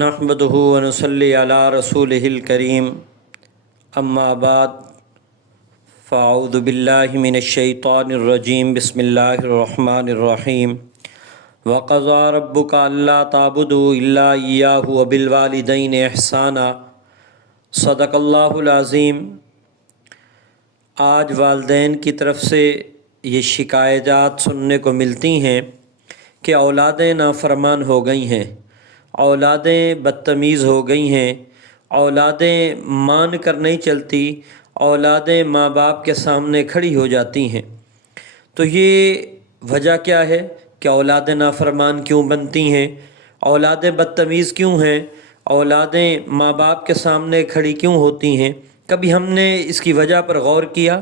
نحمدہ ونصلی علی رسولہ الکریم اما بعد فاعوذ باللہ من الشیطان الرجیم بسم اللہ الرحمن الرحیم وقضى ربک الا تعبدوا الا ایاہ وبالوالدین احسانا صدق اللہ العظیم۔ آج والدین کی طرف سے یہ شکایات سننے کو ملتی ہیں کہ اولادیں نافرمان ہو گئی ہیں، اولادیں بدتمیز ہو گئی ہیں، اولادیں مان کر نہیں چلتی، اولادیں ماں باپ کے سامنے کھڑی ہو جاتی ہیں۔ تو یہ وجہ کیا ہے کہ اولادیں نافرمان کیوں بنتی ہیں، اولادیں بدتمیز کیوں ہیں، اولادیں ماں باپ کے سامنے کھڑی کیوں ہوتی ہیں؟ کبھی ہم نے اس کی وجہ پر غور کیا؟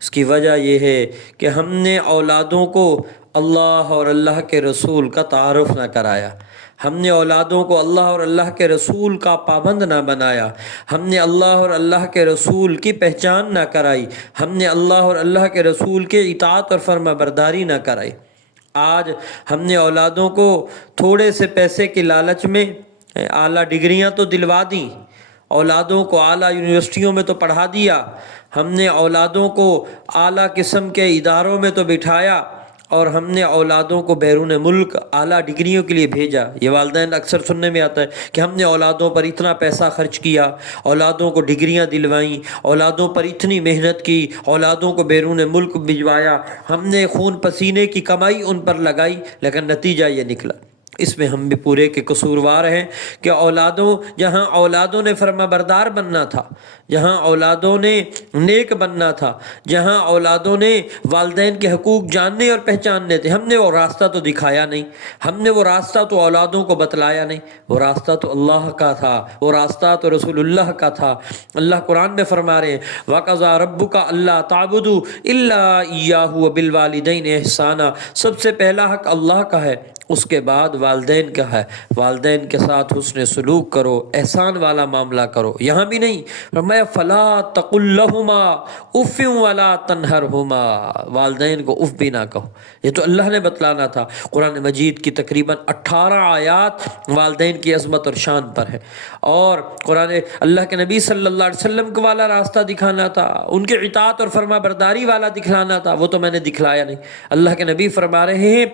اس کی وجہ یہ ہے کہ ہم نے اولادوں کو اللہ اور اللہ کے رسول کا تعارف نہ کرایا، ہم نے اولادوں کو اللہ اور اللہ کے رسول کا پابند نہ بنایا، ہم نے اللہ اور اللہ کے رسول کی پہچان نہ کرائی، ہم نے اللہ اور اللہ کے رسول کے اطاعت اور فرما برداری نہ کرائی۔ آج ہم نے اولادوں کو تھوڑے سے پیسے کے لالچ میں اعلیٰ ڈگریاں تو دلوا دیں، اولادوں کو اعلیٰ یونیورسٹیوں میں تو پڑھا دیا، ہم نے اولادوں کو اعلیٰ قسم کے اداروں میں تو بٹھایا، اور ہم نے اولادوں کو بیرون ملک اعلیٰ ڈگریوں کے لیے بھیجا۔ یہ والدین اکثر سننے میں آتا ہے کہ ہم نے اولادوں پر اتنا پیسہ خرچ کیا، اولادوں کو ڈگریاں دلوائیں، اولادوں پر اتنی محنت کی، اولادوں کو بیرون ملک بھجوایا، ہم نے خون پسینے کی کمائی ان پر لگائی، لیکن نتیجہ یہ نکلا۔ اس میں ہم بھی پورے کے قصوروار ہیں کہ جہاں اولادوں نے فرما بردار بننا تھا، جہاں اولادوں نے نیک بننا تھا، جہاں اولادوں نے والدین کے حقوق جاننے اور پہچاننے تھے، ہم نے وہ راستہ تو دکھایا نہیں، ہم نے وہ راستہ تو اولادوں کو بتلایا نہیں۔ وہ راستہ تو اللہ کا تھا، وہ راستہ تو رسول اللہ کا تھا۔ اللہ قرآن میں فرما رہے ہیں وَقَضَىٰ رَبُّكَ أَلَّا تَعْبُدُوا إِلَّا إِيَّاهُ وَبِالْوَالِدَيْنِ إِحْسَانًا۔ سب سے پہلا حق اللہ کا ہے، اس کے بعد والدین کا ہے۔ والدین کے ساتھ حسن سلوک کرو، احسان والا معاملہ کرو۔ یہاں بھی نہیں فرمایا فَلَا تَقُل لَّهُمَا أُفٍّ وَلَا تَنْهَرْهُمَا، والدین کو اف بھی نہ کہو۔ یہ تو اللہ نے بتلانا تھا۔ قرآن مجید کی تقریباً 18 آیات والدین کی عظمت اور شان پر ہے، اور اللہ کے نبی صلی اللہ علیہ وسلم کو والا راستہ دکھانا تھا، ان کے اطاعت اور فرما برداری والا دکھلانا تھا، وہ تو میں نے دکھلایا نہیں۔ اللہ کے نبی فرما رہے ہیں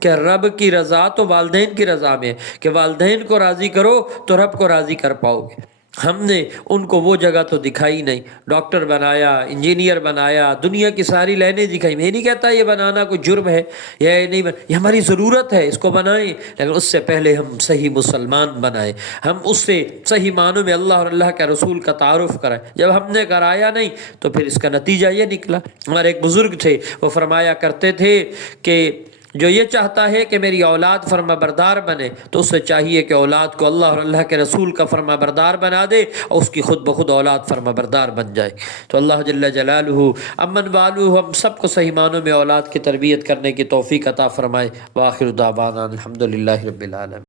کہ رب کی رضا تو والدین کی رضا میں ہے، کہ والدین کو راضی کرو تو رب کو راضی کر پاؤ گے۔ ہم نے ان کو وہ جگہ تو دکھائی نہیں، ڈاکٹر بنایا، انجینئر بنایا، دنیا کی ساری لائنیں دکھائی۔ میں نہیں کہتا یہ بنانا کوئی جرم ہے، یہ ہماری ضرورت ہے، اس کو بنائیں، لیکن اس سے پہلے ہم صحیح مسلمان بنائیں، ہم اس سے صحیح معنوں میں اللہ اور اللہ کے رسول کا تعارف کرائیں۔ جب ہم نے کرایا نہیں تو پھر اس کا نتیجہ یہ نکلا۔ ہمارے ایک بزرگ تھے، وہ فرمایا کرتے تھے کہ جو یہ چاہتا ہے کہ میری اولاد فرما بردار بنے تو اسے چاہیے کہ اولاد کو اللہ اور اللہ کے رسول کا فرما بردار بنا دے، اور اس کی خود بخود اولاد فرما بردار بن جائے۔ تو اللہ جل جلالہ امن والو ہم سب کو صحیح معنوں میں اولاد کی تربیت کرنے کی توفیق عطا فرمائے۔ وآخر دعوانا الحمدللہ رب العالمین۔